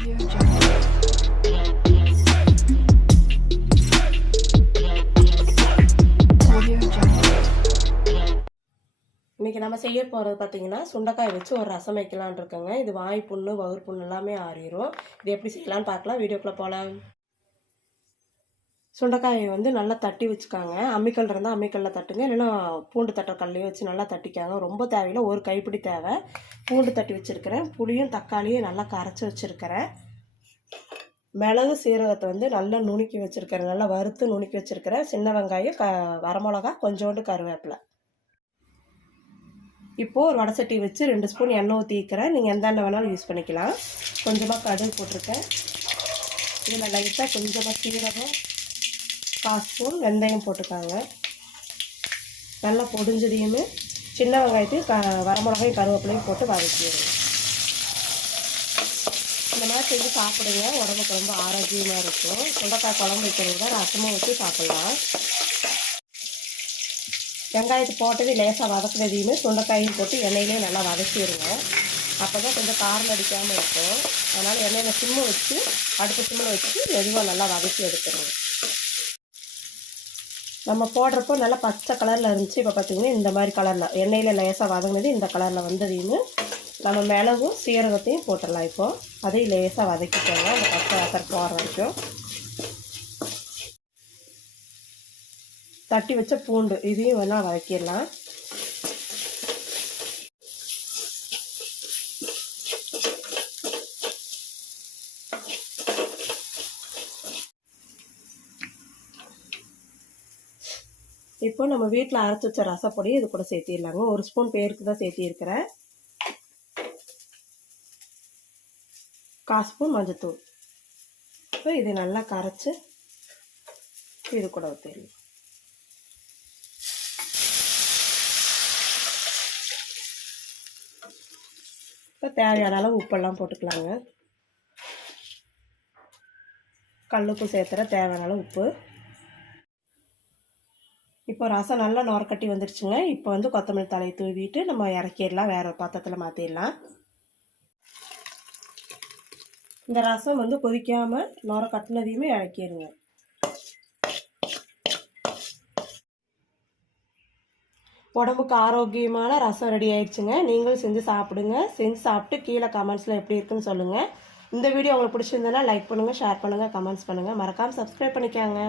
இன்றைக்கி நம்ம செய்ய போகிறது பார்த்திங்கன்னா சுண்டைக்காய் வச்சு ஒரு ரசம் வைக்கலான் இருக்கேங்க. இது வாய் புண்ணு வயிறு புண்ணு எல்லாமே ஆறிடும். இது எப்படி செய்யலான்னு பார்க்கலாம். வீடியோக்குள்ளே போகலாம். சுண்டைக்காயை வந்து நல்லா தட்டி வச்சுக்காங்க. அம்மிக்கல் இருந்தால் அம்மிக்கல்லில் தட்டுங்க, இல்லைன்னா பூண்டு தட்டுற கல்லையும் வச்சு நல்லா தட்டிக்காங்க. ரொம்ப தேவையில்லை, ஒரு கைப்பிடி தேவை. பூண்டு தட்டி வச்சுருக்கிறேன். புளியும் தக்காளியும் நல்லா கரைச்சி வச்சுருக்கிறேன். மிளகு சீரகத்தை வந்து நல்லா நுணுக்கி வச்சுருக்கிறேன், நல்லா வறுத்து நுணுக்கி வச்சுருக்கிறேன். சின்ன வெங்காயம், வரமிளகா, கொஞ்சோண்டு கருவேப்பிலை. இப்போது ஒரு வடை சட்டி வச்சு 2 ஸ்பூன் எண்ணெய் ஊற்றிக்கிறேன். நீங்கள் எந்த எண்ணெய் வேணாலும் யூஸ் பண்ணிக்கலாம். கொஞ்சமாக கடுகு போட்டிருக்கேன். இதில் லைட்டாக கொஞ்சமாக சீரகம், 1/4 ஸ்பூன் வெந்தயம் போட்டுக்காங்க. நல்லா பொடிஞ்சதையுமே சின்ன வெங்காயத்தையும் வரமிளகாயும் கருவேப்பிலையும் போட்டு வதக்கிடுங்க. இந்த மாதிரி செஞ்சு சாப்பிடுங்க, உடம்புக்கு ரொம்ப ஆரோக்கியமாக இருக்கும். சுண்டைக்காய் குழம்பு வைக்கிறத ரசமும் வச்சு சாப்பிட்லாம். வெங்காயத்தை போட்டது லேசாக வதக்குனதையுமே சுண்டைக்காயும் போட்டு எண்ணெயிலே நல்லா வதக்கிடுங்க. அப்போ தான் கொஞ்சம் காரம் அடிக்காமல் இருக்கும். அதனால் எண்ணெயில் சிம்மை வச்சு, அடுப்பு சிம்மில் வச்சு மெதுவாக நல்லா வதக்கி எடுத்துருங்க. நம்ம போடுறப்போ நல்லா பச்சை கலரில் இருந்துச்சு. இப்போ பார்த்திங்கன்னா இந்த மாதிரி கலரில் எண்ணெயில் லேசாக வதங்கினது இந்த கலரில் வந்ததையுமே நம்ம மிளகும் சீரகத்தையும் போட்டுடலாம். இப்போது அதையும் லேசாக வதக்கிக்கோங்க, அந்த பச்சை வாசம் போகிற வரைக்கும். தட்டி வச்ச பூண்டு இதையும் வேணால் வதக்கிடலாம். இப்போ நம்ம வீட்டில் அரைச்சி வச்ச ரசப்பொடி இது கூட சேர்த்திடலாங்க. 1 ஸ்பூன் பேருக்கு தான் சேர்த்திருக்கிறேன். 1/4 ஸ்பூன் மஞ்சத்தூள். இப்போ இதை நல்லா கரைச்சி இது கூட ஊற்றிடலாம். இப்போ தேவையான அளவு உப்பெல்லாம் போட்டுக்கலாங்க. கல்லுப்பு சேர்த்துற தேவையான அளவு உப்பு. இப்போ ரசம் நல்லா நுரக்கட்டி வந்துடுச்சுங்க. இப்போ வந்து கொத்தமல்லி தழையை தூவிட்டு நம்ம இறக்கிடலாம், வேறு பாத்திரத்தில் மாற்றிடலாம். இந்த ரசம் வந்து கொதிக்காமல் நுர கட்டினதையுமே இறக்கிடுங்க. உடம்புக்கு ஆரோக்கியமான ரசம் ரெடி ஆயிடுச்சுங்க. நீங்களும் செஞ்சு சாப்பிடுங்க. செஞ்சு சாப்பிட்டு கீழே கமெண்ட்ஸில் எப்படி இருக்குன்னு சொல்லுங்கள். இந்த வீடியோ உங்களுக்கு பிடிச்சிருந்ததுன்னா லைக் பண்ணுங்கள், ஷேர் பண்ணுங்கள், கமெண்ட்ஸ் பண்ணுங்கள். மறக்காமல் சப்ஸ்கிரைப் பண்ணிக்காங்க.